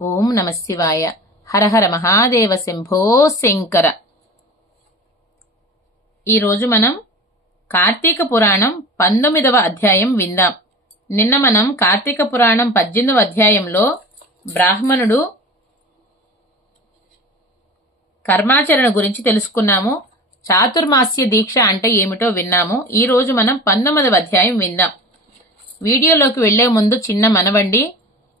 ఓం నమ శివాయ. హర హర మహాదేవ శంభో శంకర. ఈరోజు మనం కార్తీక పురాణం 19వ అధ్యాయం విందాం. నిన్న మనం కార్తీక పురాణం 18వ అధ్యాయంలో బ్రాహ్మణుడు కర్మాచరణ గురించి తెలుసుకున్నాము. చాతుర్మాస్య దీక్ష అంటే ఏమిటో విన్నాము. ఈ రోజు మనం 19వ అధ్యాయం విందాం. వీడియోలోకి వెళ్లే ముందు చిన్న మనవండి,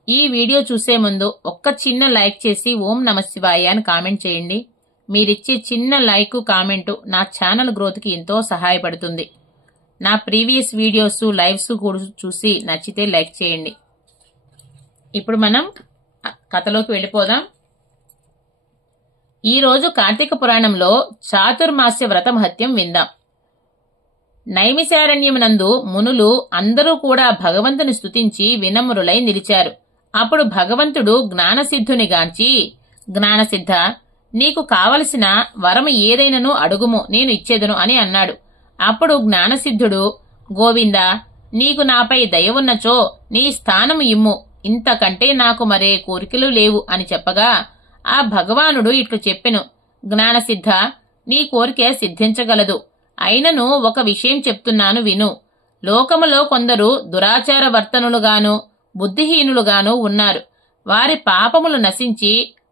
ఈ వీడియో చూసే ముందు ఒక్క చిన్న లైక్ చేసి ఓం నమ శివాయ అని కామెంట్ చేయండి. మీరిచ్చే చిన్న లైక్ కామెంటు నా ఛానల్ గ్రోత్ కి ఎంతో సహాయపడుతుంది. నా ప్రీవియస్ వీడియోస్ లైవ్స్ కూడా చూసి నచ్చితే లైక్ చేయండి. ఇప్పుడు మనం కథలోకి వెళ్ళిపోదాం. ఈ రోజు కార్తీక పురాణంలో చాతుర్మాస్య వ్రత మహత్యం విందాం. నైమిశారణ్యమునందు మునులు అందరూ కూడా భగవంతుని స్తుతించి వినమ్రులై నిలిచారు. అప్పుడు భగవంతుడు జ్ఞానసిద్ధునిగాంచి, జ్ఞానసిద్ధ, నీకు కావలసిన వరము ఏదైనను అడుగుము, నేను ఇచ్చేదను అని అన్నాడు. అప్పుడు జ్ఞానసిద్ధుడు, గోవిందా, నీకు నాపై దయ ఉన్నచో నీ స్థానము ఇమ్ము, ఇంతకంటే నాకు మరే కోరికలు లేవు అని చెప్పగా ఆ భగవానుడు ఇట్లు చెప్పెను, జ్ఞానసిద్ధ, నీ కోరిక సిద్ధించగలదు. అయినను ఒక విషయం చెప్తున్నాను విను. లోకములో కొందరు దురాచార వర్తనులుగాను బుద్ధిహీనులుగాను ఉన్నారు. వారి పాపములు నశించి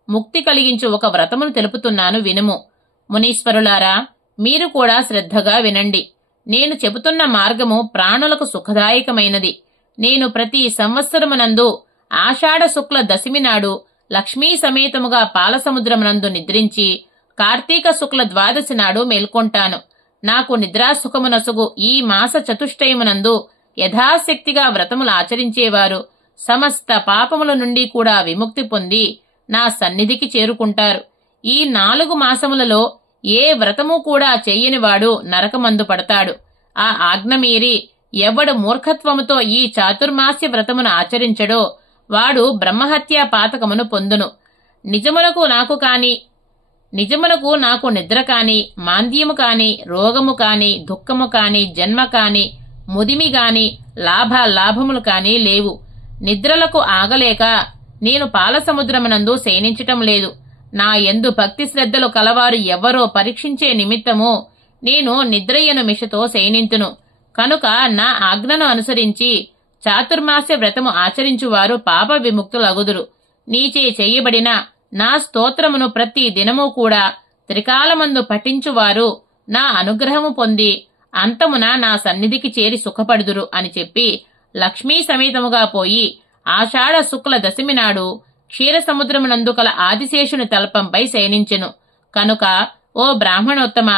ముక్తి కలిగించు ఒక వ్రతమును తెలుపుతున్నాను వినుము. మునీశ్వరులారా, మీరు కూడా శ్రద్ధగా వినండి. నేను చెబుతున్న మార్గము ప్రాణులకు సుఖదాయకమైనది. నేను ప్రతి సంవత్సరమునందు ఆషాఢ శుక్ల దశమి నాడు లక్ష్మీ సమేతముగా పాలసముద్రమునందు నిద్రించి కార్తీక శుక్ల ద్వాదశి నాడు మేల్కొంటాను. నాకు నిద్రాసుఖమునసుగు ఈ మాస చతుష్టయమునందు యథాశక్తిగా వ్రతములు ఆచరించేవారు సమస్త పాపముల నుండి కూడా విముక్తి పొంది నా సన్నిధికి చేరుకుంటారు. ఈ 4 మాసములలో ఏ వ్రతము కూడా చెయ్యనివాడు నరకమందు పడతాడు. ఆ ఆజ్ఞ మీరి ఎవడు మూర్ఖత్వముతో ఈ చాతుర్మాస్య వ్రతమును ఆచరించడో వాడు బ్రహ్మహత్యా పాతకమును పొందును. నిజమునకు నాకు నిద్ర కాని, మాంద్యము కాని, రోగము కాని, దుఃఖము కాని, జన్మ కాని, ముదిమి గాని, లాభములు కాని లేవు. నిద్రలకు ఆగలేక నేను పాలసముద్రమునందు శయనించటం లేదు. నా యందు భక్తి శ్రద్ధలు కలవారు ఎవరో పరీక్షించే నిమిత్తము నేను నిద్రయ్యను మిషతో శయనింతును. కనుక నా ఆజ్ఞను అనుసరించి చాతుర్మాస్య వ్రతము ఆచరించువారు పాప విముక్తులగుదురు. నీచే చెయ్యబడిన నా స్తోత్రమును ప్రతి దినము కూడా త్రికాలమందు పఠించువారు నా అనుగ్రహము పొంది అంతమున నా సన్నిధికి చేరి సుఖపడుదురు అని చెప్పి లక్ష్మీ సమేతముగా పోయి ఆషాఢ శుక్ల దశమి నాడు క్షీరసముద్రమునందు కల ఆదిశేషుని తల్పంపై శయనించెను. కనుక ఓ బ్రాహ్మణోత్తమ,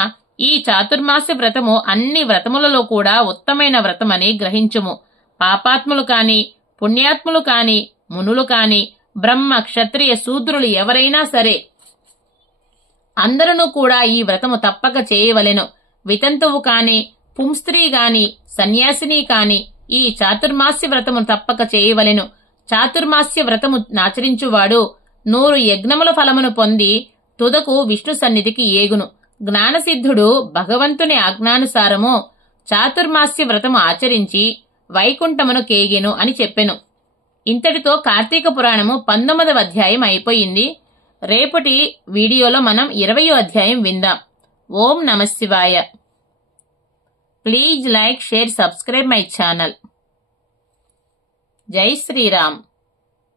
ఈ చాతుర్మాస్య వ్రతము అన్ని వ్రతములలో కూడా ఉత్తమైన వ్రతమని గ్రహించుము. పాపాత్ములు కాని, పుణ్యాత్ములు కాని, మునులు కాని, బ్రహ్మ క్షత్రియ శూద్రులు ఎవరైనా సరే అందరూ కూడా ఈ వ్రతము తప్పక చేయవలెను. వితంతువు కాని, పుంస్త్రీ గాని, సన్యాసిని కాని ఈ చాతుర్మాస్య వ్రతము తప్పక చేయవలెను. చాతుర్మాస్య వ్రతము నాచరించువాడు 100 యజ్ఞముల ఫలమును పొంది తుదకు విష్ణు సన్నిధికి ఏగును. జ్ఞానసిద్ధుడు భగవంతుని ఆజ్ఞానుసారము చాతుర్మాస్య వ్రతము ఆచరించి వైకుంఠమును కేగెను అని చెప్పెను. ఇంతటితో కార్తీక పురాణము 19వ అధ్యాయం అయిపోయింది. రేపటి వీడియోలో మనం 20వ అధ్యాయం విందాం. ఓం నమ శివాయ. Please like, share, subscribe my channel. జై శ్రీరామ్.